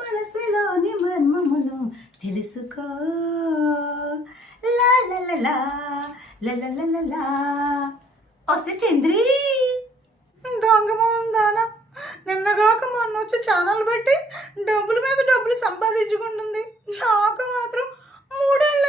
మనసులోని మర్మమును తెలుసుకో. లా లా లా వస్తే చంద్రి. దొంగమోందానా నిన్నగాక మొన్న వచ్చి ఛానల్ పెట్టి డబ్బుల మీద డబ్బులు సంపాదించుకుంటుంది. నాకు మాత్రం మూడేళ్ళ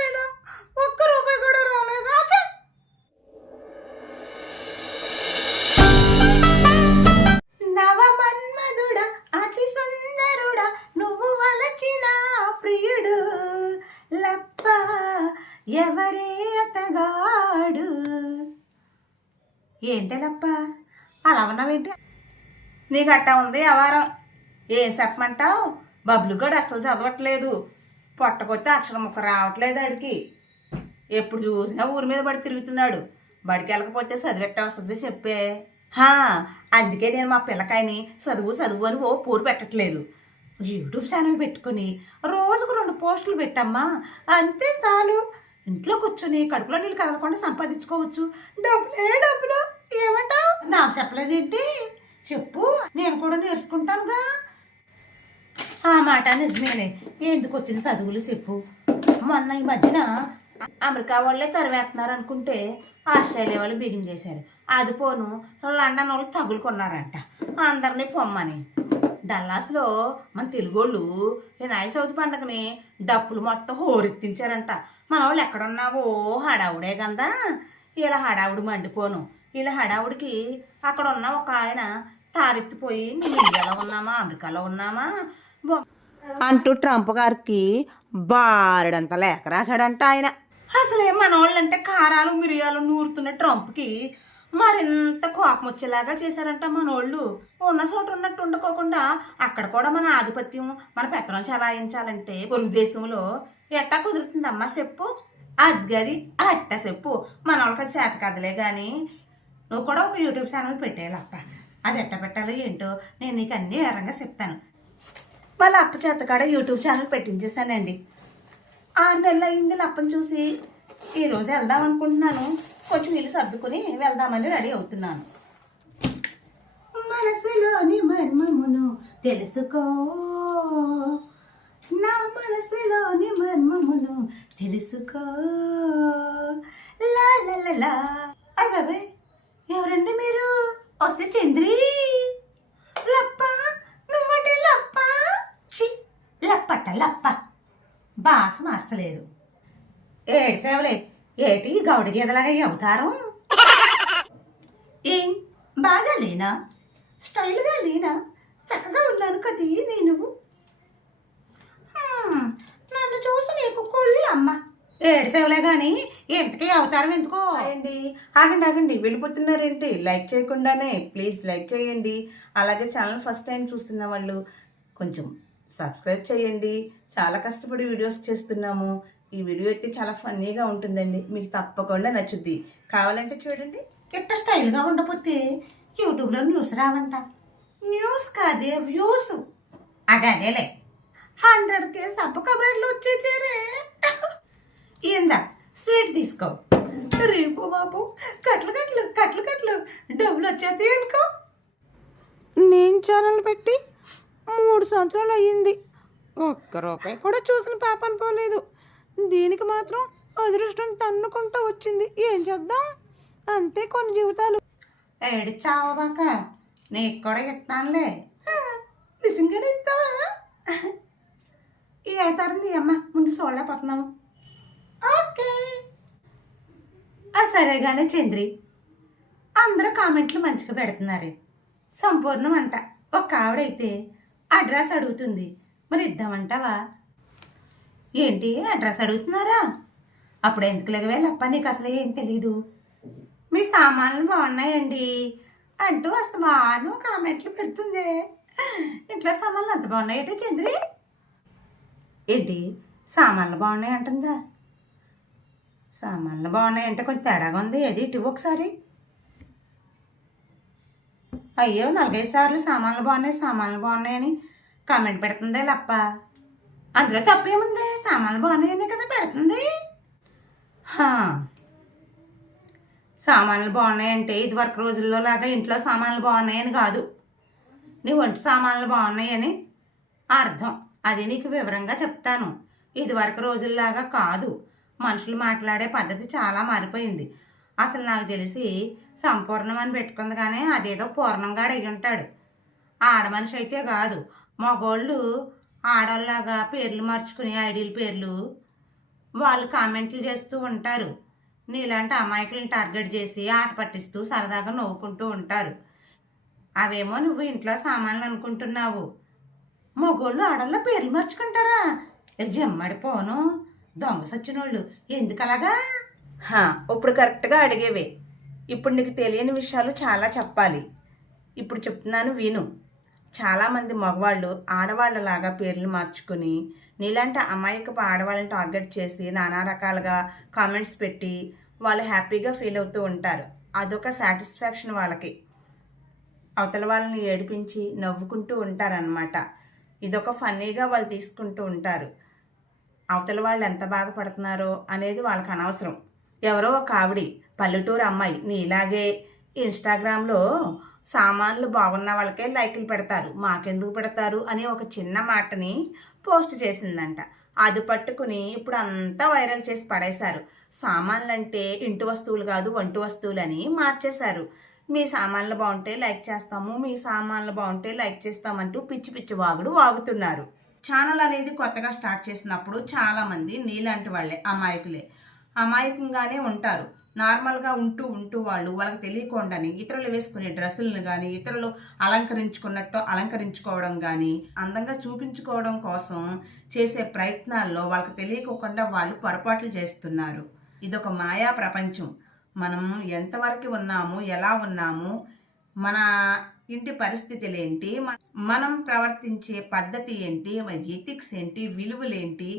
ఎవరే అతగాడు? ఏంటి అలా ఉన్నావేంటి? నీకు అట్టా ఉంది అవారం ఏం చెప్పమంటావు? బబ్లు కూడా అసలు చదవట్లేదు. పొట్ట అక్షరం ముక్క రావట్లేదు ఆడికి. ఎప్పుడు చూసినా ఊరి మీద పడి తిరుగుతున్నాడు. బడికి వెళ్ళకపోతే చదివెట్ట వస్తుంది చెప్పే. హా అందుకే నేను మా పిల్లకాయని చదువు చదువు అని ఓ పూరు పెట్టట్లేదు. యూట్యూబ్ ఛానల్ పెట్టుకొని రోజుకు రెండు పోస్టులు పెట్టమ్మా. అంతే చాలు. ఇంట్లో కూర్చొని కడుపులో నీళ్ళు కదలకుండా సంపాదించుకోవచ్చు. డబ్బులే డబ్బులు. ఏమంటావు? నాకు చెప్పలేదేంటి చెప్పు. నేను కూడా నేర్చుకుంటానుగా. ఆ మాట నిజమేనే ఎందుకు వచ్చిన చదువులు చెప్పు. మొన్న ఈ మధ్యన అమెరికా వాళ్ళే తరివేస్తున్నారు అనుకుంటే ఆస్ట్రేలియా వాళ్ళు బిగించేశారు అది పోను లండన్ వాళ్ళు తగులుకున్నారంట. అందరినీ పొమ్మని. డల్లాస్లో మన తెలుగోళ్ళు వినాయక చవితి పండగని డప్పులు మొత్తం హోరెత్తించారంట. మన వాళ్ళు ఎక్కడున్నావో హడావుడే కదా ఇలా హడావుడి మండిపోను. ఇలా హడావుడికి అక్కడ ఉన్న ఒక ఆయన తారెత్తిపోయి మేము ఇండియాలో ఉన్నామా? అమెరికాలో ఉన్నామా? అంటూ ట్రంప్ గారికి బారడంత లేఖ రాశాడంట ఆయన. అసలే మన వాళ్ళంటే కారాలు మిరియాలు నూరుతున్న ట్రంప్కి మరింత కోపం వచ్చేలాగా చేశారంట మనోళ్ళు. ఉన్న చోట ఉన్నట్టు ఉండకోకుండా అక్కడ కూడా మన ఆధిపత్యం మన పెత్తనం చలాయించాలంటే పొరుగు దేశంలో ఎట్టా కుదురుతుందమ్మా చెప్పు? అది గది అట్ట చెప్పు. మన వాళ్ళకి అది చేత కదలే కానీ నువ్వు కూడా ఒక యూట్యూబ్ ఛానల్ పెట్టేయాలప్ప. అది ఎట్ట పెట్టాలో ఏంటో నేను నీకు అన్ని వివరంగా చెప్తాను. వాళ్ళ అప్ప చేత కాడ యూట్యూబ్ ఛానల్ పెట్టించేసానండి ఆరు నెలలు అయింది లప్పని చూసి. ఈరోజు వెళ్దాం అనుకుంటున్నాను. కొంచెం ఇల్లు సర్దుకుని వెళ్దామని రెడీ అవుతున్నాను. మనసులోని మర్మమును తెలుసుకో. నా మనసులోని మర్మమును తెలుసుకో. లా అయ్య బాబాయ్ ఎవరండి మీరు? వస్తే చంద్రి. లప్ప నువ్వటే లప్ప. చి లప్పట లప్ప. బాస మార్చలేదు. ఏడు సేవలే ఏటి గౌడి గీదలాగా అవుతారు? ఏం బాగా లేనా స్టైల్గా లేనా? చక్కగా ఉన్నాను కదీ నేను. నన్ను చూసి నీకు కొల్లు అమ్మ. ఏడు సేవలే కానీ ఎంతకీ అవతారం ఎందుకో? అండి ఆగండి ఆగండి. వెళ్ళిపోతున్నారేంటి లైక్ చేయకుండానే ప్లీజ్ లైక్ చేయండి. అలాగే ఛానల్ ఫస్ట్ టైం చూస్తున్న వాళ్ళు కొంచెం సబ్స్క్రైబ్ చేయండి. చాలా కష్టపడి వీడియోస్ చేస్తున్నాము. ఈ వీడియో అయితే చాలా ఫన్నీగా ఉంటుందండి. మీకు తప్పకుండా నచ్చుద్ది. కావాలంటే చూడండి. ఎట్ట స్టైల్గా ఉండకపోతే యూట్యూబ్లో న్యూస్ రావంట. న్యూస్ కాదే వ్యూస్. అదేలే హండ్రెడ్ కే సబ్బు కబర్లు వచ్చేసారే. ఏందా స్వీట్ తీసుకో. రేపు బాబు కట్లు కట్లు కట్లు కట్లు. డబ్బులు వచ్చేది అనుకో. నేను ఛానల్ పెట్టి మూడు సంవత్సరాలు అయ్యింది. ఒక్క రూపాయి కూడా చూసిన పాప అనుకోలేదు దీనికి మాత్రం అదృష్టం తన్నుకుంటూ వచ్చింది. ఏం చేద్దాం? అంతే కొన్ని జీవితాలు. ఏడు చావబాక నీకు కూడా ఇస్తానులే నిజంగానే ఇస్తావా ఈ అవుతారు నీ అమ్మ ముందు చూడలేకపోతున్నాము ఓకే ఆ సరేగానే చంద్రి అందరూ కామెంట్లు మంచిగా పెడుతున్నారు సంపూర్ణం అంట ఒక ఆవిడైతే అడ్రస్ అడుగుతుంది మరి ఇద్దామంటావా ఏంటి అడ్రస్ అడుగుతున్నారా అప్పుడు ఎందుకు లేవే లప్ప నీకు అసలు ఏం తెలీదు మీ సామాన్లు బాగున్నాయండి అంటూ అసలు బాగా కామెంట్లు పెడుతుంది. ఇంట్లో సామాన్లు అంత బాగున్నాయి చంద్రి? ఏంటి? సామాన్లు బాగున్నాయి అంటుందా? సామాన్లు బాగున్నాయి అంటే కొంచెం తేడాగా ఉంది. ఏది? ఇటు ఒకసారి. అయ్యో నలభై సార్లు సామాన్లు బాగున్నాయి సామాన్లు బాగున్నాయని కామెంట్ పెడుతుందే లప్ప. అందులో తప్పేముంది? సామాన్లు బాగున్నాయని కదా పెడుతుంది. హా. సామాన్లు బాగున్నాయంటే ఇదివరకు రోజుల్లో లాగా ఇంట్లో సామాన్లు బాగున్నాయని కాదు. నీ వంటి సామాన్లు బాగున్నాయని అర్థం. అది నీకు వివరంగా చెప్తాను. ఇదివరకు రోజుల్లాగా కాదు. మనుషులు మాట్లాడే పద్ధతి చాలా మారిపోయింది. అసలు నాకు తెలిసి సంపూర్ణం అని పెట్టుకుంది కానీ అదేదో పూర్ణంగాడు అయి ఉంటాడు ఆడమనిషి అయితే కాదు. మగోళ్ళు ఆడోళ్ళలాగా పేర్లు మార్చుకుని ఐడీల పేర్లు వాళ్ళు కామెంట్లు చేస్తూ ఉంటారు. నీలాంటి అమాయకులను టార్గెట్ చేసి ఆట పట్టిస్తూ సరదాగా నవ్వుకుంటూ ఉంటారు. అవేమో నువ్వు ఇంట్లో సామాన్లు అనుకుంటున్నావు. మగోళ్ళు ఆడల్లో పేర్లు మార్చుకుంటారా? జమ్మడిపోను దొంగ సచ్చినోళ్ళు. ఎందుకలాగా? హా, ఇప్పుడు కరెక్ట్గా అడిగేవే. ఇప్పుడు నీకు తెలియని విషయాలు చాలా చెప్పాలి. ఇప్పుడు చెప్తున్నాను విను. చాలామంది మగవాళ్ళు ఆడవాళ్ళలాగా పేర్లు మార్చుకుని నీలాంటి అమాయకపు ఆడవాళ్ళని టార్గెట్ చేసి నానా రకాలుగా కామెంట్స్ పెట్టి వాళ్ళు హ్యాపీగా ఫీల్ అవుతూ ఉంటారు. అదొక సాటిస్ఫాక్షన్ వాళ్ళకి. అవతల వాళ్ళని ఏడిపించి నవ్వుకుంటూ ఉంటారనమాట ఇదొక ఫన్నీగా వాళ్ళు తీసుకుంటూ ఉంటారు. అవతల వాళ్ళు ఎంత బాధపడుతున్నారో అనేది వాళ్ళకి అనవసరం. ఎవరో ఒక ఆవిడి పల్లెటూరు అమ్మాయి నీలాగే ఇన్స్టాగ్రామ్లో సామాన్లు బాగున్న వాళ్ళకే లైకులు పెడతారు. మాకెందుకు పెడతారు? అని ఒక చిన్న మాటని పోస్ట్ చేసిందంట. అది పట్టుకుని ఇప్పుడు అంతా వైరల్ చేసి పడేశారు. సామాన్లు అంటే ఇంటి వస్తువులు కాదు వంటి వస్తువులు అని మార్చేశారు. మీ సామాన్లు బాగుంటే లైక్ చేస్తాము మీ సామాన్లు బాగుంటే లైక్ చేస్తామంటూ పిచ్చి పిచ్చి వాగుడు వాగుతున్నారు. ఛానల్ అనేది కొత్తగా స్టార్ట్ చేసినప్పుడు చాలామంది నీలాంటి వాళ్ళే అమాయకులే. అమాయకంగానే ఉంటారు. నార్మల్గా ఉంటూ ఉంటూ వాళ్ళు వాళ్ళకి తెలియకుండానే ఇతరులు వేసుకునే డ్రెస్సులను కానీ ఇతరులు అలంకరించుకున్నట్టు అలంకరించుకోవడం కానీ అందంగా చూపించుకోవడం కోసం చేసే ప్రయత్నాల్లో వాళ్ళకి తెలియకోకుండా వాళ్ళు పొరపాట్లు చేస్తున్నారు. ఇదొక మాయా ప్రపంచం. మనం ఎంతవరకు ఉన్నాము ఎలా ఉన్నాము మన ఇంటి పరిస్థితులు ఏంటి మ- మనం ప్రవర్తించే పద్ధతి ఏంటి మన ఎథిక్స్ ఏంటి విలువలేంటి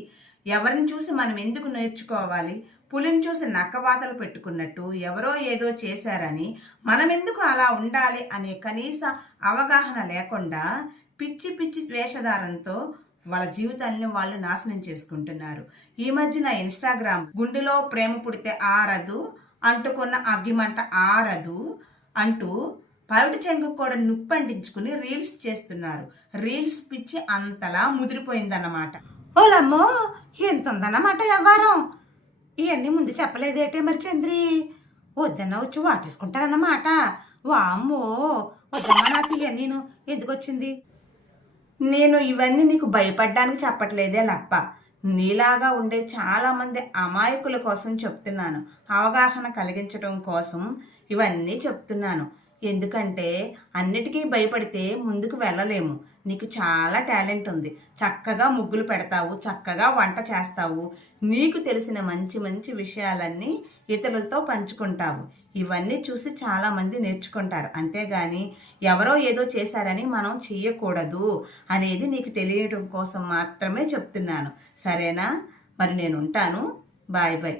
ఎవరిని చూసి మనం ఎందుకు నేర్చుకోవాలి పులిని చూసి నక్కవాతలు పెట్టుకున్నట్టు ఎవరో ఏదో చేశారని మనమెందుకు అలా ఉండాలి అనే కనీస అవగాహన లేకుండా పిచ్చి పిచ్చి వేషధారంతో వాళ్ళ జీవితాన్ని వాళ్ళు నాశనం చేసుకుంటున్నారు. ఈ మధ్యన ఇన్స్టాగ్రామ్ గుండెలో ప్రేమ పుడితే ఆరదు అంటుకున్న అగ్గిమంట ఆరదు అంటూ పవిటి చెంగు కూడా నుప్పంటించుకుని రీల్స్ చేస్తున్నారు. రీల్స్ పిచ్చి అంతలా ముదిరిపోయిందన్నమాట. ఓలమ్మో ఎంత ఉందన్నమాట వ్యవహారం ఇవన్నీ ముందు చెప్పలేదేటే మరి చంద్రి? వద్దన్న వచ్చి వాటేసుకుంటారన్నమాట. వామ్మో వద్దమ్మా నాకు ఇవన్నీ ఎందుకు వచ్చింది? నేను ఇవన్నీ నీకు భయపడ్డానికి చెప్పట్లేదే లప్ప. నీలాగా ఉండే చాలామంది అమాయకుల కోసం చెప్తున్నాను. అవగాహన కలిగించడం కోసం ఇవన్నీ చెప్తున్నాను. ఎందుకంటే అన్నిటికీ భయపడితే ముందుకు వెళ్ళలేము. నీకు చాలా టాలెంట్ ఉంది. చక్కగా ముగ్గులు పెడతావు చక్కగా వంట చేస్తావు. నీకు తెలిసిన మంచి మంచి విషయాలన్నీ ఇతరులతో పంచుకుంటావు. ఇవన్నీ చూసి చాలామంది నేర్చుకుంటారు. అంతేగాని ఎవరో ఏదో చేశారని మనం చెయ్యకూడదు అనేది నీకు తెలియడం కోసం మాత్రమే చెప్తున్నాను. సరేనా? మరి నేను ఉంటాను. Bye bye.